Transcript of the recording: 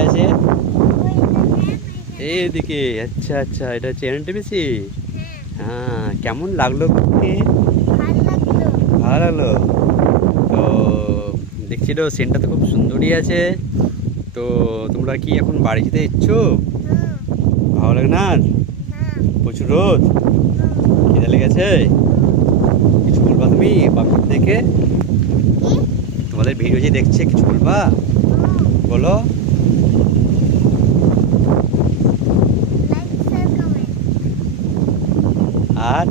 কোথায় আছে? এইদিকে। আচ্ছা আচ্ছা, এটা হচ্ছে এনটিপিসি। হ্যাঁ, কেমন লাগলো ঘুরতে? ভালো লাগলো তো। দেখছি তো সিনটা তো খুব সুন্দরই আছে। তো তোমরা কি এখন বাড়ি যেতে ইচ্ছুক? ভালো লাগে না আর? প্রচুর রোদ, খিদে লেগেছে। কিছু বলবা তুমি পাখির দেখে? তোমাদের ভিডিও যে দেখছে কিছু বলবা? বলো। আর